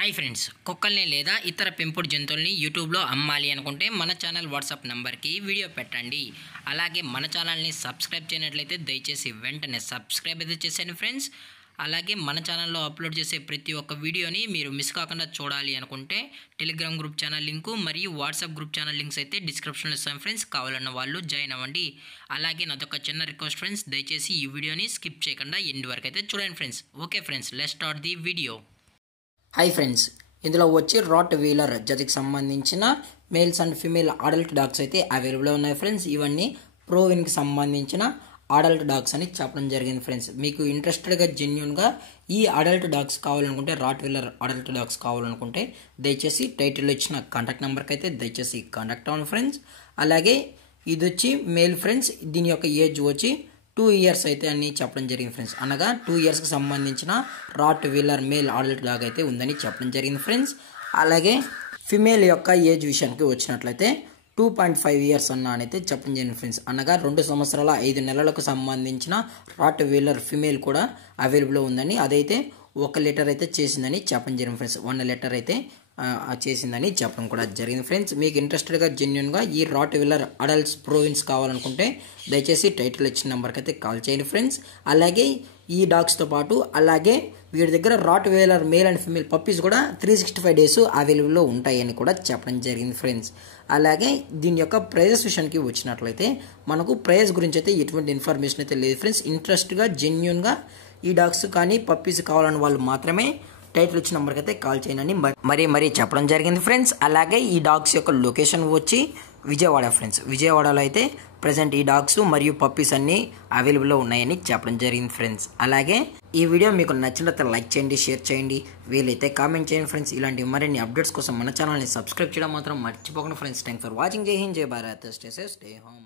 Hi friends, కుక్కల్ని లేదా ఇతర పెంపుడు జంతువుల్ని యూట్యూబ్లో అమ్మాలి అనుకుంటే మన ఛానల్ వాట్సాప్ నెంబర్కి వీడియో పెట్టండి. అలాగే మన ఛానల్ని సబ్స్క్రైబ్ చేయనట్లయితే దయచేసి వెంటనే సబ్స్క్రైబ్ అయితే చేసేయండి ఫ్రెండ్స్. అలాగే మన ఛానల్లో అప్లోడ్ చేసే ప్రతి ఒక్క వీడియోని మీరు మిస్ కాకుండా చూడాలి అనుకుంటే టెలిగ్రామ్ గ్రూప్ ఛానల్ లింకు మరియు వాట్సాప్ గ్రూప్ ఛానల్ లింక్స్ అయితే డిస్క్రిప్షన్లో ఇస్తాను ఫ్రెండ్స్. కావాలన్న వాళ్ళు జాయిన్ అవ్వండి. అలాగే నాదొక చిన్న రిక్వెస్ట్ ఫ్రెండ్స్, దయచేసి ఈ వీడియోని స్కిప్ చేయకుండా ఎండ్ వరకు అయితే చూడండి friends. Okay friends, let's start the video. Hi friends, ఇందులో వచ్చి రాట్ వీలర్ జాతికి సంబంధించిన males and female adult dogs అయితే అవైలబుల్ ఉన్నాయి ఫ్రెండ్స్. ఇవన్నీ ప్రోవిన్కి సంబంధించిన అడల్ట్ డాగ్స్ అని చెప్పడం జరిగింది ఫ్రెండ్స్. మీకు ఇంట్రెస్టెడ్గా జెన్యున్గా ఈ అడల్ట్ డాగ్స్ కావాలనుకుంటే, రాట్ వీలర్ అడల్ట్ డాగ్స్ కావాలనుకుంటే దయచేసి టైటిల్లో ఇచ్చిన కాంటాక్ట్ నెంబర్కి అయితే దయచేసి కాంటాక్ట్ అవ్వండి ఫ్రెండ్స్. అలాగే ఇది వచ్చి మేల్ ఫ్రెండ్స్, దీని యొక్క ఏజ్ వచ్చి 2 years అయితే అని చెప్పడం జరిగింది ఫ్రెండ్స్. అనగా 2 yearsకి సంబంధించిన rottweiler male adult dog అయితే ఉందని చెప్పడం జరిగింది ఫ్రెండ్స్. అలాగే ఫిమేల్ యొక్క ఏజ్ విషయానికి వచ్చినట్లయితే 2.5 years అయితే చెప్పడం జరిగింది ఫ్రెండ్స్. అనగా 2 సంవత్సరాల 5 నెలలకు సంబంధించిన రాట్ వీలర్ ఫిమేల్ కూడా అవైలబుల్ ఉందని, అదైతే 1 లీటర్ అయితే చేసిందని చెప్పడం జరిగింది ఫ్రెండ్స్. 1 లీటర్ అయితే చేసిందని చెప్పడం కూడా జరిగింది ఫ్రెండ్స్. మీకు ఇంట్రెస్టెడ్గా జెన్యున్గా ఈ రాట్ వీలర్ అడల్ట్స్ ప్రోవిన్స్ కావాలనుకుంటే దయచేసి టైటిల్ ఇచ్చిన నెంబర్కి అయితే కాల్ చేయండి ఫ్రెండ్స్. అలాగే ఈ డాగ్స్తో పాటు అలాగే వీడి దగ్గర rottweiler male and female puppies కూడా 365 days అవైలబుల్లో ఉంటాయని కూడా చెప్పడం జరిగింది ఫ్రెండ్స్. అలాగే దీని యొక్క ప్రైజెస్ విషయానికి వచ్చినట్లయితే మనకు ప్రైస్ గురించి అయితే ఎటువంటి ఇన్ఫర్మేషన్ అయితే లేదు ఫ్రెండ్స్. ఇంట్రెస్ట్గా జెన్యున్గా ఈ డాగ్స్ కానీ పప్పీస్ కావాలని వాళ్ళు మాత్రమే టైటిల్ ఇచ్చిన నెంబర్కి అయితే కాల్ చేయనని మరీ చెప్పడం జరిగింది ఫ్రెండ్స్. అలాగే ఈ డాగ్స్ యొక్క లొకేషన్ వచ్చి విజయవాడ ఫ్రెండ్స్. విజయవాడలో అయితే ప్రజెంట్ ఈ డాగ్స్ మరియు పప్పీస్ అన్నీ అవైలబుల్లో ఉన్నాయని చెప్పడం జరిగింది ఫ్రెండ్స్. అలాగే ఈ వీడియో మీకు నచ్చినట్లయితే లైక్ చేయండి, షేర్ చేయండి, వీలైతే కామెంట్ చేయండి ఫ్రెండ్స్. ఇలాంటి మరిన్ని అప్డేట్స్ కోసం మన ఛానల్ని సబ్స్క్రైబ్ చేయడం మాత్రం మర్చిపోకండి ఫ్రెండ్స్. Thanks for watching. జై హింద్, జై Bharat, stay safe, stay home.